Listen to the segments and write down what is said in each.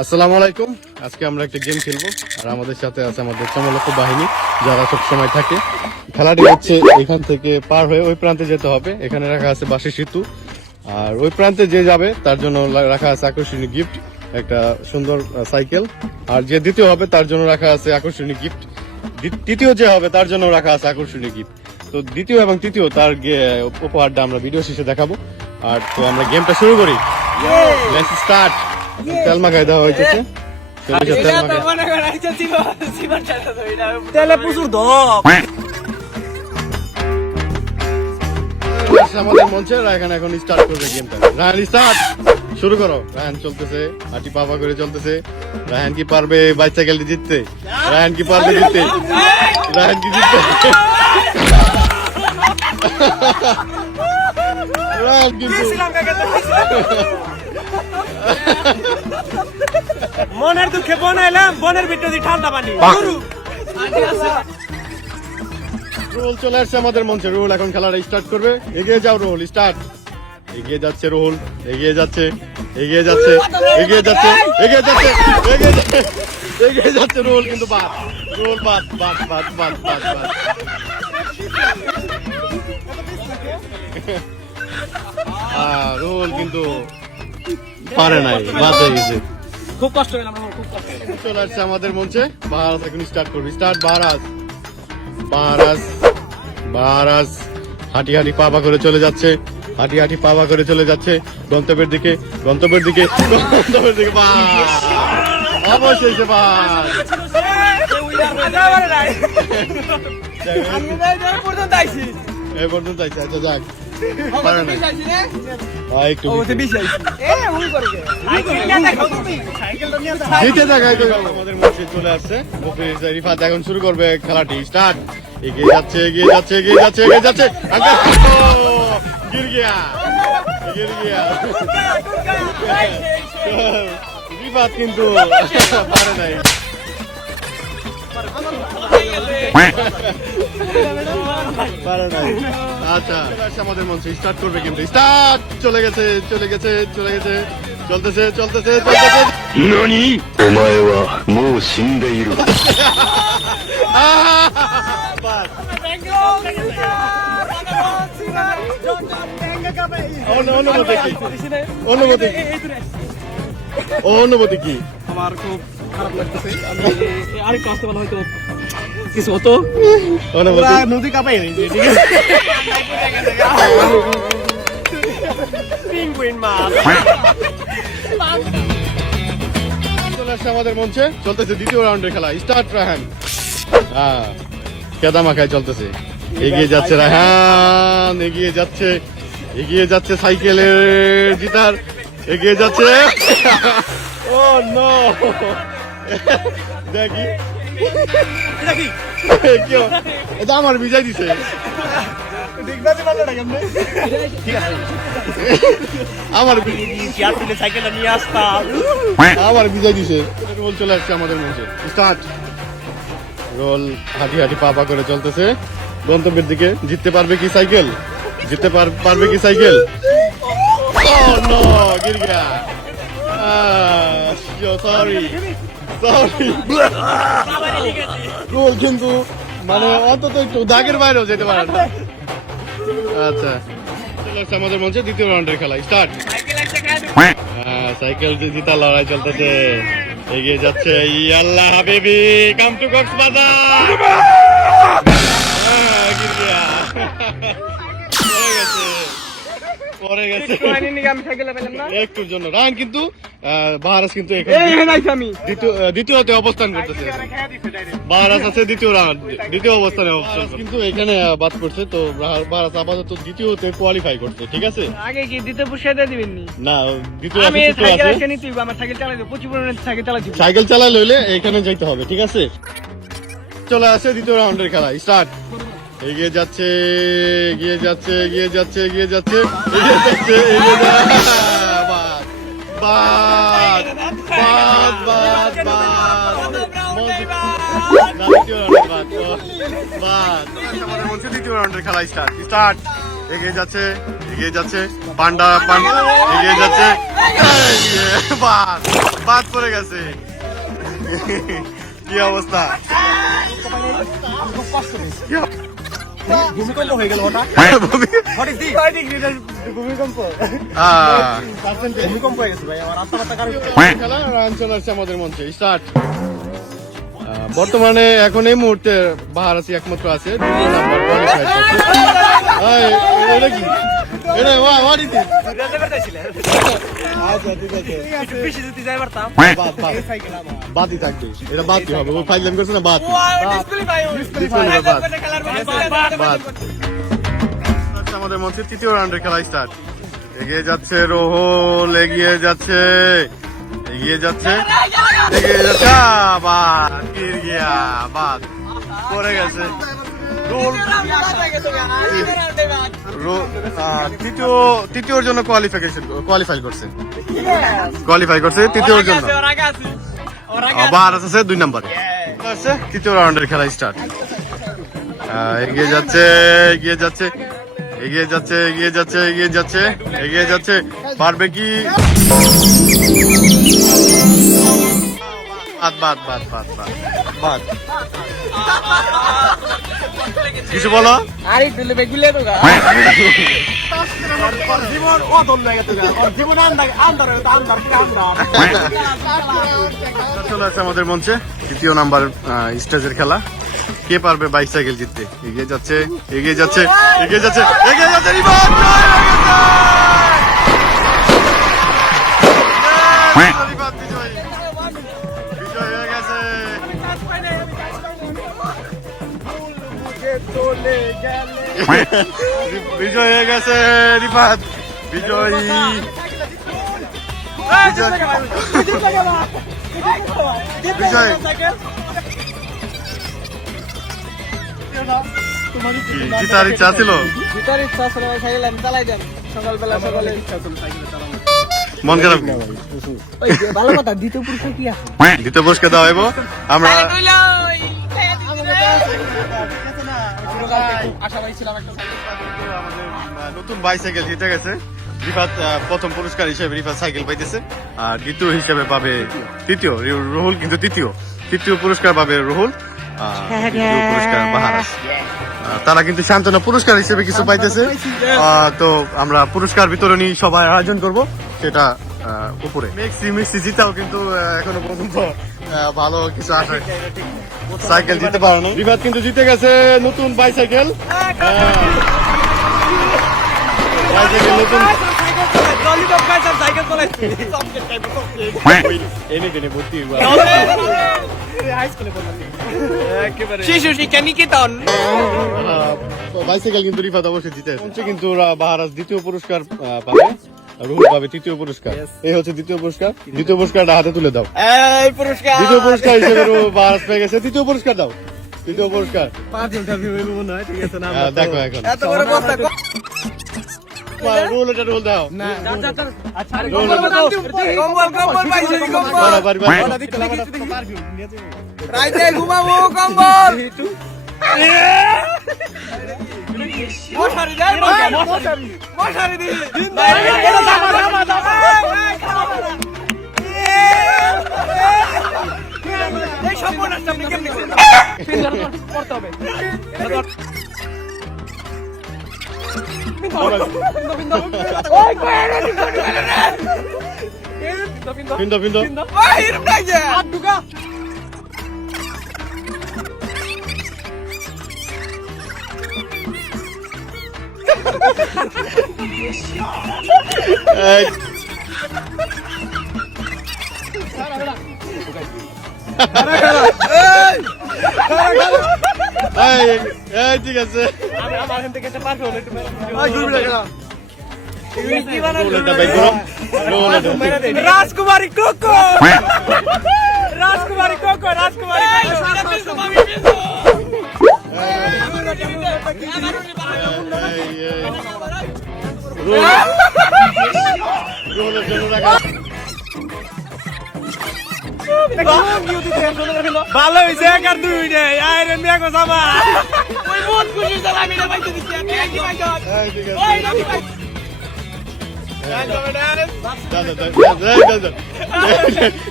আসসালামু আলাইকুম। আজকে আমরা একটা গেম খেলবো আর আমাদের সাথে আছে আমাদের চমলক্ষ বাহিনী যারা সব সময় থাকে। খেলাটি হচ্ছে এখান থেকে পার হয়ে ওই প্রান্তে যেতে হবে। এখানে রাখা আছে বাঁশের সেতু, আর ওই প্রান্তে যে যাবে তার জন্য রাখা আছে আকর্ষণীয় গিফট, একটা সুন্দর সাইকেল। আর যে দ্বিতীয় হবে তার জন্য রাখা আছে আকর্ষণীয় গিফট। তৃতীয় যে হবে তার জন্য রাখা আছে আকর্ষণীয় গিফট। তো দ্বিতীয় এবং তৃতীয় তার উপহারটা আমরা ভিডিও শেষে দেখাবো। আর তো আমরা গেমটা শুরু করি। Let's start. তেল মাখাই দেওয়া হয়েছে, আমাদের মঞ্চে রায়হান এখন স্টার্ট করবে গেমটা। রায়হান স্টার্ট, শুরু করো। রায়হান চলতেছে, হাঁটি পাপা করে চলতেছে। রায়হান কি পারবে বাইসাইকেলটি জিততে? রায়হান কি পারবে জিততে? রায়হান কি জিততে? রায়হান কিন্তু মনের দুঃখে বনাইলাম, বনের ভিতরে ঠান্ডা পানি। রোল চলে আসছে আমাদের মঞ্চে। রোল এখন খেলাটা স্টার্ট করবে। এগিয়ে যাও রোল, স্টার্ট। এগিয়ে যাচ্ছে রোল, এগিয়ে যাচ্ছে, এগিয়ে যাচ্ছে, এগিয়ে যাচ্ছে, এগিয়ে যাচ্ছে, এগিয়ে যাচ্ছে, এগিয়ে যাচ্ছে রোল, কিন্তু বাদ। রোল বাদ, বাদ, বাদ, বাদ, বাদ, বাদ। রোল কিন্তু পারে নাই, বাদ হয়ে গেছে। খুব কষ্ট হইলাম, খুব কষ্ট। চলে আসছে আমাদের মঞ্চে। বাহারাজ এখন স্টার্ট করবে। স্টার্ট বাহারাজ। বাহারাজ, বাহারাজ হাঁটি হাঁটি পাবা করে চলে যাচ্ছে, হাঁটি হাঁটি পাবা করে চলে যাচ্ছে গন্তব্যের দিকে, গন্তব্যের দিকে, গন্তব্যের দিকে। অবশেষে বাস এই পর্যন্ত আইছে। আচ্ছা যাক, পারে নাই, একটু জিতে দেখা। আমাদের মঞ্চে চলে আসছে রিফাত, এখন শুরু করবে খেলাটি। স্টার্ট। এগিয়ে যাচ্ছে, এগিয়ে যাচ্ছে, এগিয়ে যাচ্ছে, এগিয়ে যাচ্ছে। গির গিয়া, গির গিয়া। রিফাত কিন্তু পারে নাই। পারে নাই। আচ্ছা, আমাদের মঞ্চে স্টার্ট করবে কিন্তু। স্টার্ট। চলে গেছে, চলে গেছে, চলে গেছে, চলতেছে, চলতেছে, চলতেছে। নানি? ওমায়ে wa mou shindeiru. অনুভূতি কি? অনুভূতি, অনুভূতি কি? আমার খুব খারাপ লাগতেছে। আমি আরেকটু আসতে বলা হয়তো কিছু হতো। অনুভূতি নদী কাঁপাই নিয়েছে, ঠিক আছে। পেঙ্গুইন মাছ। চলে আসছে আমাদের মঞ্চে। চলতেছে দ্বিতীয় রাউন্ডের খেলা। স্টার্ট রায়হান। কেদা মাখায় চলতেছে। এগিয়ে যাচ্ছে রায়হান, এগিয়ে যাচ্ছে, এগিয়ে যাচ্ছে সাইকেলের জিতার, এগিয়ে যাচ্ছে। ও নো, দেখি এটা আমার বিজয় দিছে। আমার সাইকেলটা নিয়ে আসতাম। আমার বিজয় দিছে। রোল চলে আসছে আমাদের মঞ্চে। স্টার্ট। রোল হাঁটি হাঁটি পা পা করে চলতেছে গন্তব্যের দিকে। জিততে পারবে কি সাইকেল? জিততে পারবে কি সাইকেল? নো, গির গিয়া। Sorry, sorry. রোল কিন্তু মানে অন্তত একটু দাগের বাইরেও যেতে পারে না। আচ্ছা, চলে আসছে আমাদের মঞ্চে দ্বিতীয় রাউন্ডের খেলা। স্টার্ট। সাইকেল জিতা লড়াই চলতেছে। এগিয়ে যাচ্ছে। ইয়াল্লাহ হাবিবি, কাম টু কক্সবাজার। পরে গেছে একটুর জন্য। রান কিন্তু বাহারাজ কিন্তু দ্বিতীয়তে অবস্থান করতেছে। বাহারাজ আছে দ্বিতীয় রাউন্ড, দ্বিতীয় অবস্থানে অবস্থান, কিন্তু এখানে বাদ করছে। তো বাহারাজ আপাতত দ্বিতীয়তে কোয়ালিফাই করছে, ঠিক আছে। আগে কি দ্বিতীয় পুরস্কার দিয়ে দিবেন না, দ্বিতীয় আমি সাইকেল আছে নিতে হবে। আমার সাইকেল চালাতে প্রচুর পরিমাণে সাইকেল চালাতে হবে। সাইকেল চালা লইলে এখানে যাইতে হবে, ঠিক আছে। চলে আসে দ্বিতীয় রাউন্ডের খেলা। স্টার্ট। এগিয়ে যাচ্ছে, এগিয়ে যাচ্ছে, এগিয়ে যাচ্ছে, এগিয়ে যাচ্ছে, এগিয়ে যাচ্ছে, এগিয়ে যাচ্ছে। বাদ, বাদ, বাদ, বাদ, দ্বিতীয় রাউন্ডের বাদ, বাদ। আমাদের মধ্যে দ্বিতীয় রাউন্ডের খেলা। Start, start. এগিয়ে যাচ্ছে, এগিয়ে যাচ্ছে, পান্ডা পান্ডা এগিয়ে যাচ্ছে, বাদ বাদ পড়ে গেছে। কি অবস্থা? ভূমিকম্প হয়ে গেল হঠাৎ। ভূমিকম্প ভূমিকম্প হয়ে গেছে ভাই, আমার আত্মহত্যা কারণ খেলা রান চলে আসছে আমাদের মঞ্চে স্টার্ট। বর্তমানে এখন এই মুহূর্তে বাহারাসি একমাত্র আছে 2 নাম্বার কোয়ালিফাই করছে। এটা কি? এটা what is it? আচ্ছা ঠিক আছে, বেশি যদি যাই পারতাম। বাদ বাদ বাদই থাকবে, এটা বাদই হবে। ও ফাইল করছে না, বাদ বাদ। আমাদের মঞ্চে তৃতীয় রাউন্ডের খেলা স্টার্ট। এগিয়ে যাচ্ছে রোহল, এগিয়ে যাচ্ছে, এগিয়ে যাচ্ছে, এগিয়ে যাচ্ছে, বাদ গিয়া বাদ পড়ে গেছে। তৃতীয়র জন্য কোয়ালিফাই করছে তৃতীয়র জন্য। বাহার আছে 2 নম্বরে, তৃতীয় রাউন্ডের খেলা স্টার্ট। এগিয়ে যাচ্ছে, এগিয়ে যাচ্ছে, এগিয়ে যাচ্ছে, এগিয়ে যাচ্ছে, এগিয়ে যাচ্ছে, এগিয়ে যাচ্ছে, পারবে কি? বাদ বাদ বাদ বাদ বাদ বাদ। কিছু বলো। আরে দিলে বেগুলে তো জীবন ও দল লাগে তো জীবন আন্দার আন্দার আন্দার চলে আসছে আমাদের মঞ্চে তৃতীয় নাম্বার স্টেজের খেলা। কে পারবে বাইসাইকেল জিততে? এগিয়ে যাচ্ছে, এগিয়ে যাচ্ছে, এগিয়ে যাচ্ছে, এগিয়ে যাচ্ছে, রিবাউন্ড বিজয় হয়ে গেছে। বিজয় হয়ে গেছে রিফাত, বিজয়ী বিজয়। জিতার ইচ্ছা ছিল, ভিতরে ইচ্ছা ছিল সাইকেল আমি চালাই দেন সকালবেলা, সকালে ইচ্ছা ছিল সাইকেল চালানো। মন খারাপ? ওই ভালো কথা, দ্বিতীয় পুরস্কার কি আছে? দ্বিতীয় পুরস্কার দেওয়া হইব। আমরা আশাবাদী ছিলাম একটা নতুন বাইসাইকেল জিতে গেছে রিফাত। প্রথম পুরস্কার হিসেবে রিফাত সাইকেল পাইতেছে, আর দ্বিতীয় হিসেবে পাবে তৃতীয় রুহুল, কিন্তু তৃতীয় পুরস্কার পাবে রুহুল, দ্বিতীয় পুরস্কার বাহারাস। তারা কিন্তু সান্ত্বনা পুরস্কার হিসেবে কিছু পাইতেছে। তো আমরা পুরস্কার বিতরণী সভায় আয়োজন করব, সেটা উপরে। মেক্সি জিতাও কিন্তু এখনো পর্যন্ত ভালো কিছু আসে, সাইকেল জিতে পারে না। রিফাত কিন্তু জিতে গেছে নতুন বাইসাইকেল। নতুন শিশু শিক্ষা নিকেতন বাইসাইকেল কিন্তু রিফাত অবশ্যই জিতে গেছে। কিন্তু বাহারাস দ্বিতীয় পুরস্কার পাবে, রুহুল পাবে তৃতীয় পুরস্কার। এই হচ্ছে দ্বিতীয় পুরস্কার। দ্বিতীয় পুরস্কারটা হাতে তুলে দাও। এই পুরস্কার দ্বিতীয় পুরস্কার হিসেবে বাহারাস পেয়ে গেছে তৃতীয় পুরস্কার। দাও তৃতীয় পুরস্কার। 5 ঘন্টা ভিডিও মনে হয়, ঠিক আছে না? দেখো এখন এত বড় বস্তা রুল, এটা রুল দাও। না আচ্ছা কম্বল কম্বল পাইছি, কম্বল রাইতে ঘুমাবো, কম্বল মশারি যাই, মশারি মশারি দি এই সব মনে আসছে। আপনি কেমনে করতে হবে? পিন্দো পিন্দো ঠিক আছে। রাজকুমারী কোকো, রাজকুমারী কোকো, রাজকুমারী ভালো হয়েছে। 1 আর 2 আইরন মেয়ে গো সাবা খুশি দাদা আমি না পাইতে দিচ্ছি আমি কি পাইছো এই ঠিক আছে। ওই আমি পাইছি এই যাও। গান যাও, যাও, যাও, যাও, যাও, যাও।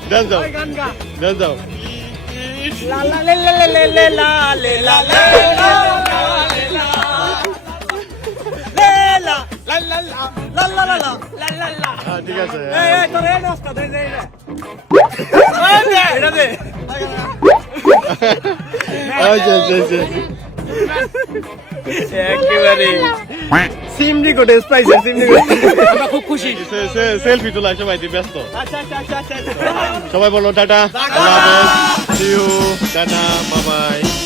যাও, যাও, গা যাও, যাও। লা লা লে লে লে লে লা লে লা লে লা লে লা লে লা লা লা লা লা লা লা লা লা লা হ্যাঁ, ঠিক আছে। এই তোর এই নষ্ট দে দে এটা দে এই যে, যে, যে। একেবারে সিমনি কোটে স্পাইসি সিমনি কোটে আমরা খুব খুশি সেলফি তোলা সবাই দিয়ে ব্যস্ত। আচ্ছা আচ্ছা আচ্ছা আচ্ছা সবাই বলো টাটা, আল্লাহ হাফেজ, see you, tata, bye bye.